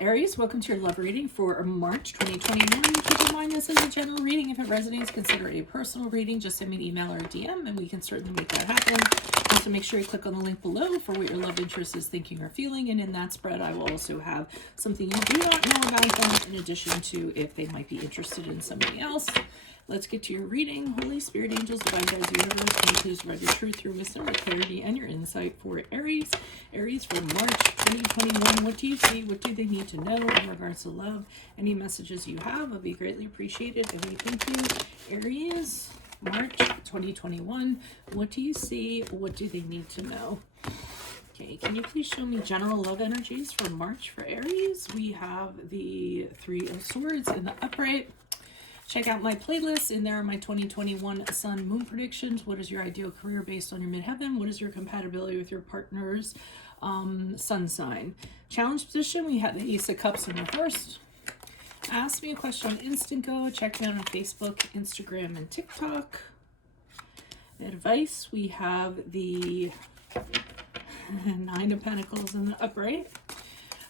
Aries, welcome to your love reading for March 2021. Keep in mind this is a general reading. If it resonates, consider it a personal reading. Just send me an email or a DM and we can certainly make that happen. Also, make sure you click on the link below for what your love interest is thinking or feeling. And in that spread, I will also have something you do not know about them in addition to if they might be interested in somebody else. Let's get to your reading. Holy Spirit, angels, divine guides, universe, can you please provide your truth, your wisdom, your clarity, and your insight for Aries? Aries for March 2021. What do you see? What do they need to know in regards to love? Any messages you have will be greatly appreciated. And we thank you. Aries, March 2021. What do you see? What do they need to know? Okay, can you please show me general love energies for March for Aries? We have the Three of Swords in the upright. Check out my playlist. In there are my 2021 Sun Moon predictions. What is your ideal career based on your midheaven? What is your compatibility with your partner's sun sign? Challenge position, we have the Ace of Cups in reverse. Ask me a question on Instant Go. Check me out on Facebook, Instagram, and TikTok. Advice, we have the Nine of Pentacles in the upright.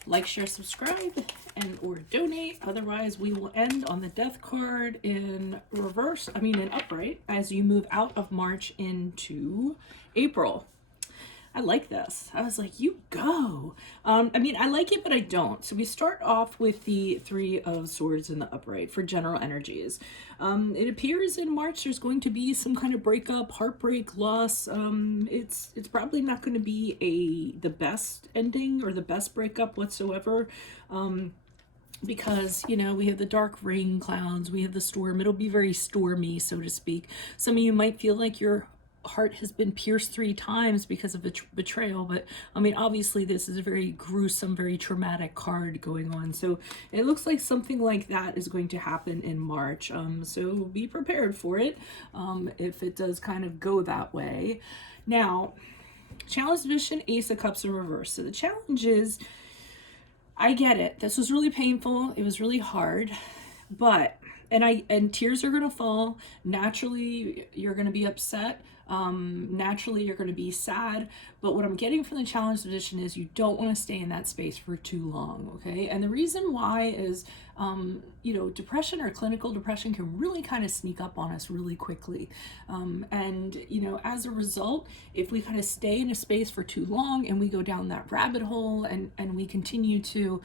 Like, share, subscribe, and or donate. Otherwise, we will end on the Death card in reverse, in upright, as you move out of March into April. I like this. I was like, you go. I like it, but I don't. So we start off with the Three of Swords in the upright for general energies. It appears in March there's going to be some kind of breakup, heartbreak, loss. It's probably not going to be the best ending or the best breakup whatsoever. Because, we have the dark rain clouds, we have the storm. It'll be very stormy, so to speak. Some of you might feel like your heart has been pierced 3 times because of betrayal, but obviously this is a very gruesome, very traumatic card going on, so it looks like something like that is going to happen in March. So be prepared for it if it does kind of go that way. Now, challenge position, Ace of Cups in reverse. So the challenge is, I get it, this was really painful, it was really hard, but and tears are going to fall. Naturally, you're going to be upset. Naturally, you're going to be sad. But what I'm getting from the challenge position is you don't want to stay in that space for too long, okay? And the reason why is, depression or clinical depression can really kind of sneak up on us really quickly. As a result, if we kind of stay in a space for too long and we go down that rabbit hole and we continue to,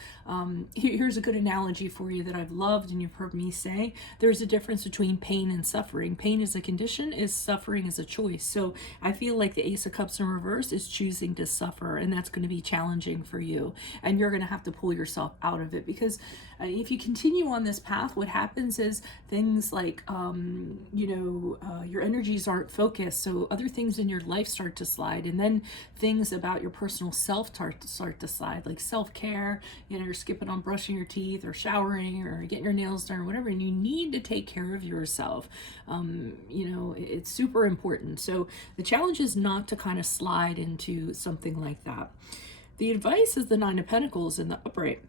here's a good analogy for you that I've loved and you've heard me say, there's a difference between pain and suffering. Pain is a condition, suffering is a choice. So I feel like the Ace of Cups in reverse is choosing to suffer, and that's going to be challenging for you. And you're going to have to pull yourself out of it, because if you continue on this path, what happens is things like, your energies aren't focused. So other things in your life start to slide. And then things about your personal self start to slide, like self-care, you're skipping on brushing your teeth or showering or getting your nails done or whatever. And you need to take care of yourself. It's super important. So the challenge is not to kind of slide into something like that. The advice is the Nine of Pentacles in the upright.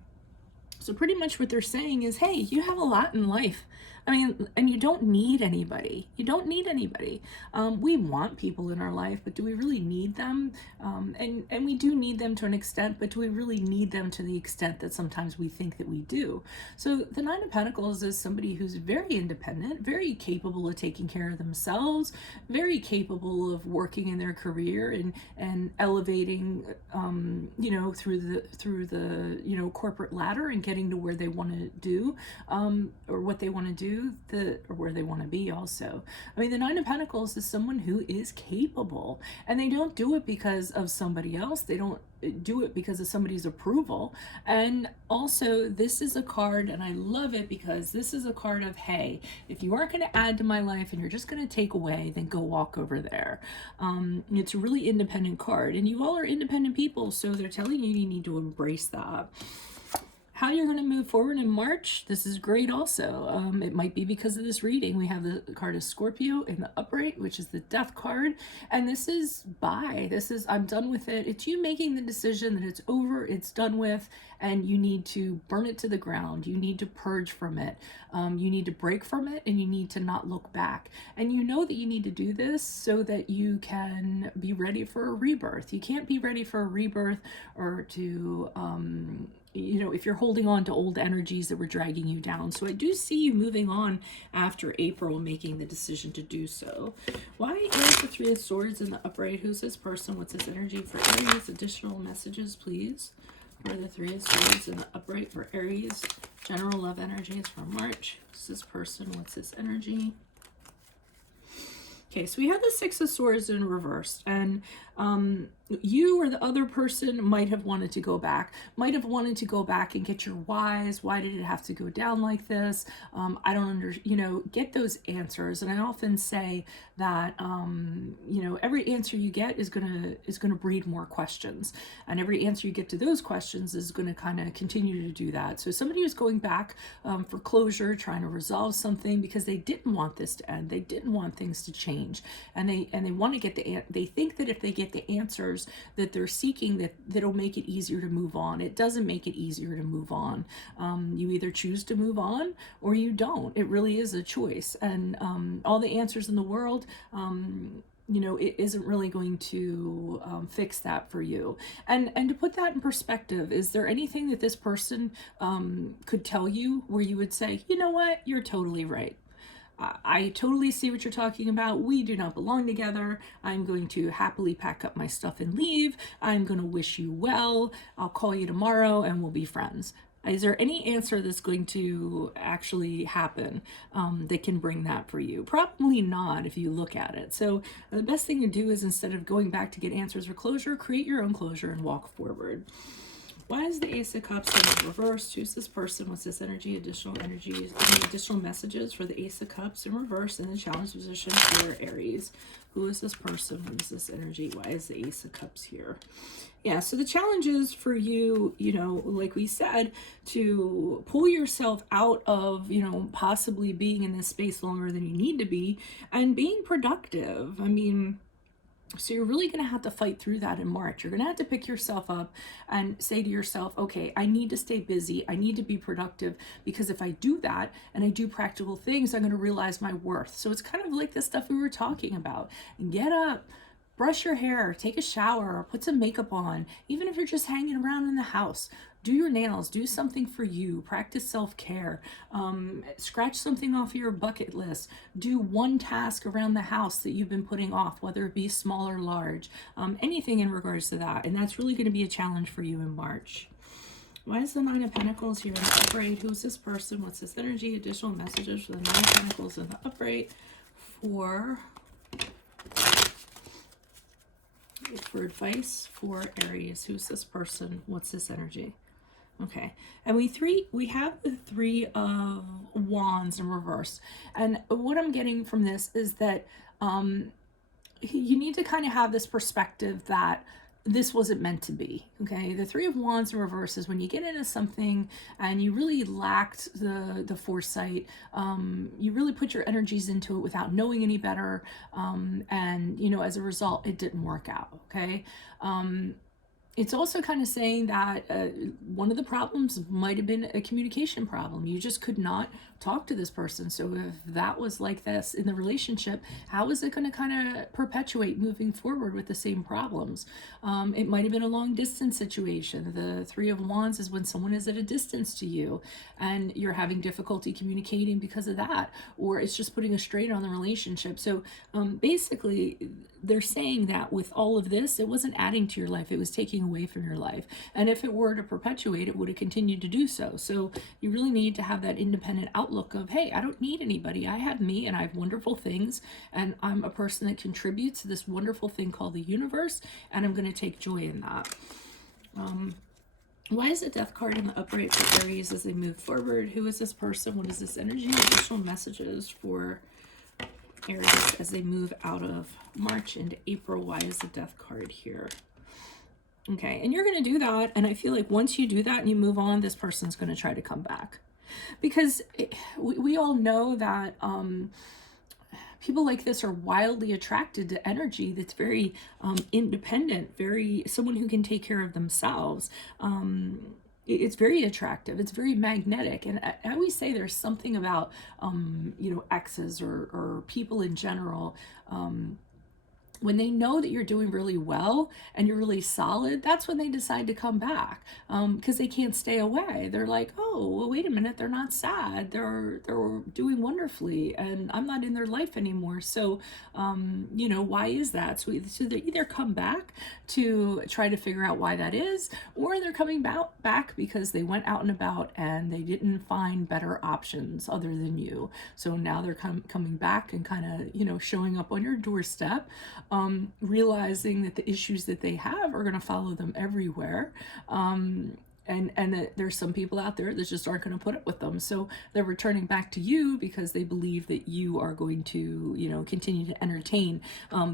So pretty much what they're saying is, hey, you have a lot in life. And you don't need anybody. You don't need anybody. We want people in our life, but do we really need them? And we do need them to an extent, but do we really need them to the extent that sometimes we think that we do? So the Nine of Pentacles is somebody who's very independent, very capable of taking care of themselves, very capable of working in their career and elevating, through the corporate ladder and getting to where they want to do, or what they want to do, or where they want to be also. The Nine of Pentacles is someone who is capable, and they don't do it because of somebody else. They don't do it because of somebody's approval. And also, this is a card, and I love it because this is a card of, hey, if you aren't going to add to my life and you're just going to take away, then go walk over there. It's a really independent card, and you all are independent people, so they're telling you you need to embrace that. How you're going to move forward in March, this is great also. It might be because of this reading. We have the card of Scorpio in the upright, which is the Death card. And this is bye. This is, I'm done with it. It's you making the decision that it's over, it's done with, and you need to burn it to the ground. You need to purge from it. You need to break from it, and you need to not look back. And you know that you need to do this so that you can be ready for a rebirth. You can't be ready for a rebirth or to if you're holding on to old energies that were dragging you down. So I do see you moving on after April, making the decision to do so. Why is the Three of Swords in the upright? Who's this person? What's this energy for Aries? Additional messages, please. For the Three of Swords in the upright for Aries. General love energies for March. Who's this person? What's this energy? Okay, so we have the Six of Swords in reverse, and you or the other person might have wanted to go back, and get your whys. Why did it have to go down like this? I don't get those answers. And I often say that, every answer you get is gonna breed more questions, and every answer you get to those questions is gonna kind of continue to do that. So somebody who's going back for closure, trying to resolve something because they didn't want this to end, they didn't want things to change, and they want to get they think that if they get the answers that they're seeking, that'll make it easier to move on. It doesn't make it easier to move on. You either choose to move on or you don't. It really is a choice, and all the answers in the world, it isn't really going to fix that for you. And to put that in perspective, is there anything that this person could tell you where you would say, you know what, you're totally right? I totally see what you're talking about. We do not belong together. I'm going to happily pack up my stuff and leave. I'm going to wish you well. I'll call you tomorrow and we'll be friends. Is there any answer that's going to actually happen that can bring that for you? Probably not if you look at it. So the best thing to do is, instead of going back to get answers or closure, create your own closure and walk forward. Why is the Ace of Cups in reverse? Who's this person? What's this energy? Additional energies, additional messages for the Ace of Cups in reverse in the challenge position for Aries. Who is this person? What is this energy? Why is the Ace of Cups here? Yeah, so the challenge is for you, like we said, to pull yourself out of, possibly being in this space longer than you need to be and being productive. So you're really going to have to fight through that in March. You're going to have to pick yourself up and say to yourself, okay, I need to stay busy. I need to be productive, because if I do that and I do practical things, I'm going to realize my worth. So it's kind of like the stuff we were talking about. Get up, brush your hair, take a shower, put some makeup on. Even if you're just hanging around in the house, do your nails, do something for you, practice self-care, scratch something off your bucket list, do one task around the house that you've been putting off, whether it be small or large, anything in regards to that. And that's really going to be a challenge for you in March. Why is the Nine of Pentacles here in the upright? Who's this person? What's this energy? Additional messages for the Nine of Pentacles in the upright for advice for Aries. Who's this person? What's this energy? Okay, and we have the Three of Wands in reverse. And what I'm getting from this is that you need to kind of have this perspective that this wasn't meant to be. Okay, the Three of Wands in reverse is when you get into something and you really lacked the foresight. You really put your energies into it without knowing any better, and as a result, it didn't work out. Okay. It's also kind of saying that one of the problems might have been a communication problem. You just could not talk to this person. So if that was like this in the relationship, how is it going to kind of perpetuate moving forward with the same problems? It might have been a long distance situation. The Three of Wands is when someone is at a distance to you and you're having difficulty communicating because of that, or it's just putting a strain on the relationship. So basically, they're saying that with all of this, it wasn't adding to your life, it was taking away from your life. And if it were to perpetuate, it would have continued to do so. So you really need to have that independent outlook of, hey, I don't need anybody. I have me, and I have wonderful things, and I'm a person that contributes to this wonderful thing called the universe, and I'm going to take joy in that. Why is the Death card in the upright for Aries as they move forward? Who is this person? What is this energy? Additional messages for Aries as they move out of March into April. Why is the Death card here? Okay, and you're going to do that, and I feel like once you do that and you move on, this person's going to try to come back. Because we all know that people like this are wildly attracted to energy that's very independent, someone who can take care of themselves. It's very attractive. It's very magnetic. And I always say there's something about, exes or people in general, when they know that you're doing really well and you're really solid, that's when they decide to come back, because they can't stay away. They're like, oh, well, wait a minute, they're not sad. They're doing wonderfully, and I'm not in their life anymore. So, why is that? So they either come back to try to figure out why that is, or they're coming back because they went out and about and they didn't find better options other than you. So now they're coming back and kind of, showing up on your doorstep, realizing that the issues that they have are going to follow them everywhere. And that there's some people out there that just aren't going to put up with them. So they're returning back to you because they believe that you are going to, continue to entertain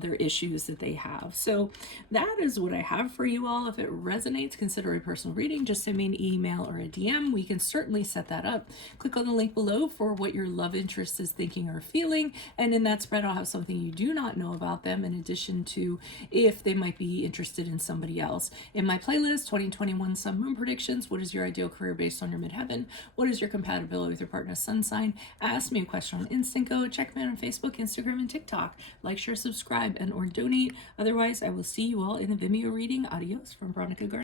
their issues that they have. So that is what I have for you all. If it resonates, consider a personal reading. Just send me an email or a DM. We can certainly set that up. Click on the link below for what your love interest is thinking or feeling. And in that spread, I'll have something you do not know about them, in addition to if they might be interested in somebody else. In my playlist, 2021 Sun Moon Predictions. What is your ideal career based on your midheaven? What is your compatibility with your partner's sun sign? Ask me a question on Instant Go. Check me out on Facebook, Instagram, and TikTok. Like, share, subscribe, and or donate. Otherwise, I will see you all in the Vimeo reading. Adios from Veronica Garcia.